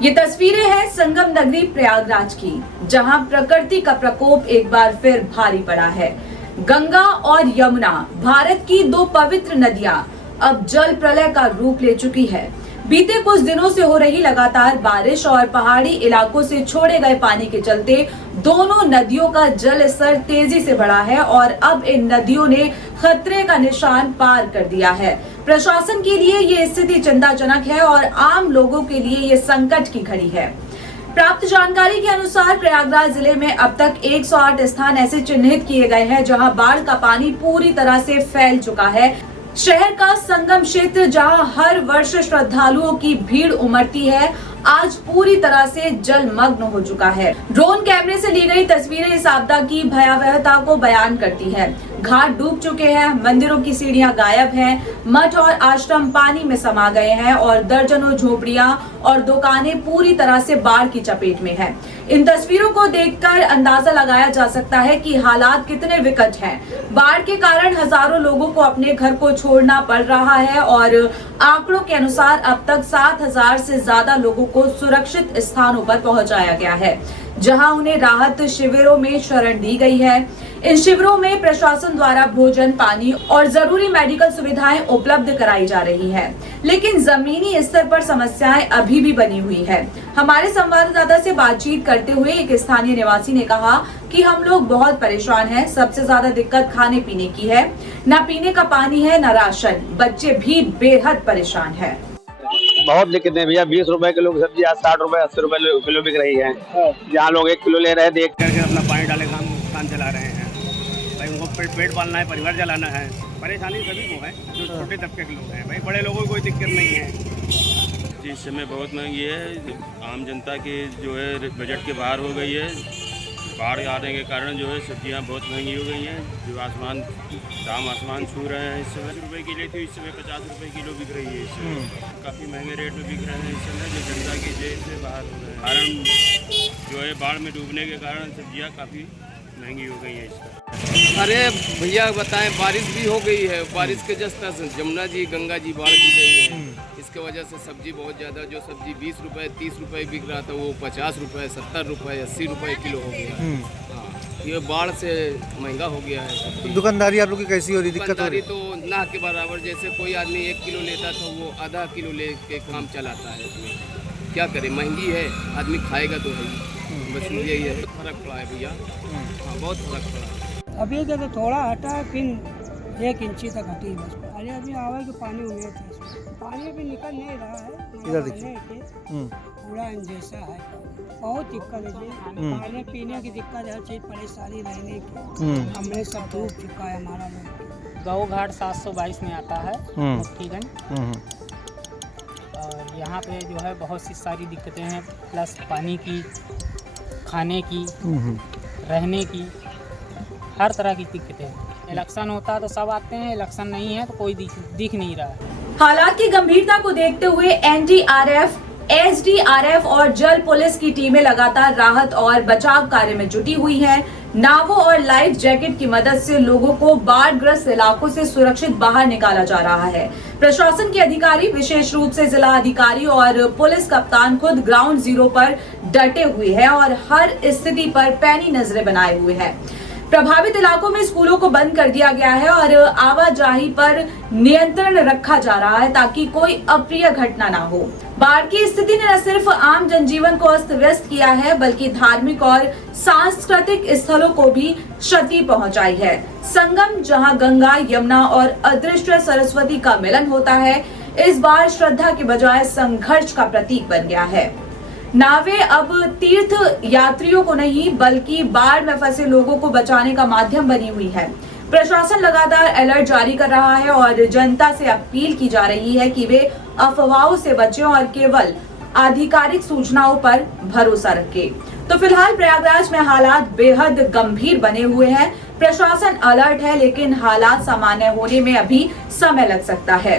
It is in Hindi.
ये तस्वीरें हैं संगम नगरी प्रयागराज की, जहां प्रकृति का प्रकोप एक बार फिर भारी पड़ा है। गंगा और यमुना, भारत की दो पवित्र नदियां, अब जल प्रलय का रूप ले चुकी है। बीते कुछ दिनों से हो रही लगातार बारिश और पहाड़ी इलाकों से छोड़े गए पानी के चलते दोनों नदियों का जल स्तर तेजी से बढ़ा है और अब इन नदियों ने खतरे का निशान पार कर दिया है। प्रशासन के लिए ये स्थिति चिंताजनक है और आम लोगों के लिए ये संकट की घड़ी है। प्राप्त जानकारी के अनुसार प्रयागराज जिले में अब तक 108 स्थान ऐसे चिन्हित किए गए हैं जहां बाढ़ का पानी पूरी तरह से फैल चुका है। शहर का संगम क्षेत्र, जहां हर वर्ष श्रद्धालुओं की भीड़ उमड़ती है, आज पूरी तरह से जलमग्न हो चुका है। ड्रोन कैमरे से ली गई तस्वीरें इस आपदा की भयावहता को बयान करती है। घाट डूब चुके हैं, मंदिरों की सीढ़ियां गायब हैं, मठ और आश्रम पानी में समा गए हैं और दर्जनों झोपड़ियां और दुकानें पूरी तरह से बाढ़ की चपेट में हैं। इन तस्वीरों को देखकर अंदाजा लगाया जा सकता है कि हालात कितने विकट हैं। बाढ़ के कारण हजारों लोगों को अपने घर को छोड़ना पड़ रहा है और आंकड़ों के अनुसार अब तक 7,000 से ज्यादा लोगों को सुरक्षित स्थानों पर पहुंचाया गया है, जहां उन्हें राहत शिविरों में शरण दी गई है। इन शिविरों में प्रशासन द्वारा भोजन, पानी और जरूरी मेडिकल सुविधाएं उपलब्ध कराई जा रही है, लेकिन जमीनी स्तर पर समस्याएं अभी भी बनी हुई है। हमारे संवाददाता से बातचीत करते हुए एक स्थानीय निवासी ने कहा कि हम लोग बहुत परेशान हैं। सबसे ज्यादा दिक्कत खाने पीने की है, न पीने का पानी है, न राशन। बच्चे भी बेहद परेशान है। बहुत दिक्कत है भैया। 20 रुपए किलो की सब्जी आज 60 रुपए 80 रुपए किलो बिक रही है। जहाँ लोग 1 किलो ले रहे हैं, देख करके अपना पानी डाले काम चला रहे हैं। भाई उनको पेट पालना है, परिवार चलाना है। परेशानी सभी को है, जो छोटे तबके के लोग हैं। भाई बड़े लोगों को कोई दिक्कत नहीं है। इस समय बहुत महंगी है। आम जनता की जो है बजट के बाहर हो गई है। बाढ़ आने के कारण जो है सब्जियां बहुत महंगी हो गई हैं। जो दाम आसमान छू रहे हैं। इस समय रुपए किलो थी, इस समय 50 रुपए किलो बिक रही है। इस समय काफ़ी महंगे रेट में बिक रहे हैं। इस समय जो जनता की जेब से बाहर हो रहे हैं, कारण जो है बाढ़ में डूबने के कारण सब्जियां काफ़ी महंगी हो गई है। इसका अरे भैया बताएं, बारिश भी हो गई है। बारिश के जस्ट जमुना जी, गंगा जी बाढ़ की गई है। इसके वजह से सब्जी बहुत ज़्यादा, जो सब्जी 20 रुपए 30 रुपए बिक रहा था, वो 50 रुपए 70 रुपए 80 रुपए किलो हो गया। हाँ, ये बाढ़ से महंगा हो गया है। तो दुकानदारी आप लोग की कैसी हो रही? दिक्कत हो रही? तो ना के बराबर। जैसे कोई आदमी 1 किलो लेता था, वो आधा किलो ले के काम चलाता है। इसमें क्या करे, महंगी है, आदमी खाएगा तो है। बस यही है, फर्क पड़ा है भैया। हाँ, बहुत फर्क पड़ा। अभी जब थोड़ा हटा है, फिर 1 इंची तक हटी बस। अरे अभी आवा कि पानी उमेर था, पानी अभी निकल नहीं रहा है। इधर देखिए, पूरा जैसा है, बहुत दिक्कत है जी। खाने पीने की दिक्कत है, हर चीज परेशानी रहने की। हमने सब डूब चुका है हमारा लोग। गौ घाट 722 में आता है मुफ्तीगंज, और यहाँ पे जो है बहुत सी सारी दिक्कतें हैं, प्लस पानी की, खाने की, रहने की, हर तरह की दिक्कतें हैं। इलेक्शन होता है तो सब आते हैं, इलेक्शन नहीं है तो कोई दिख नहीं रहा है। हालात की गंभीरता को देखते हुए एनडीआरएफ, एसडीआरएफ और जल पुलिस की टीमें लगातार राहत और बचाव कार्य में जुटी हुई हैं। नावों और लाइफ जैकेट की मदद से लोगों को बाढ़ग्रस्त इलाकों से सुरक्षित बाहर निकाला जा रहा है। प्रशासन के अधिकारी, विशेष रूप से जिला अधिकारी और पुलिस कप्तान खुद ग्राउंड जीरो पर डटे हुए हैं और हर स्थिति पर पैनी नजरें बनाए हुए हैं। प्रभावित इलाकों में स्कूलों को बंद कर दिया गया है और आवाजाही पर नियंत्रण रखा जा रहा है ताकि कोई अप्रिय घटना ना हो। बाढ़ की स्थिति ने न सिर्फ आम जनजीवन को अस्त व्यस्त किया है, बल्कि धार्मिक और सांस्कृतिक स्थलों को भी क्षति पहुंचाई है। संगम, जहां गंगा, यमुना और अदृश्य सरस्वती का मिलन होता है, इस बार श्रद्धा के बजाय संघर्ष का प्रतीक बन गया है। नावें अब तीर्थ यात्रियों को नहीं, बल्कि बाढ़ में फंसे लोगों को बचाने का माध्यम बनी हुई है। प्रशासन लगातार अलर्ट जारी कर रहा है और जनता से अपील की जा रही है कि वे अफवाहों से बचें और केवल आधिकारिक सूचनाओं पर भरोसा रखें। तो फिलहाल प्रयागराज में हालात बेहद गंभीर बने हुए हैं। प्रशासन अलर्ट है, लेकिन हालात सामान्य होने में अभी समय लग सकता है।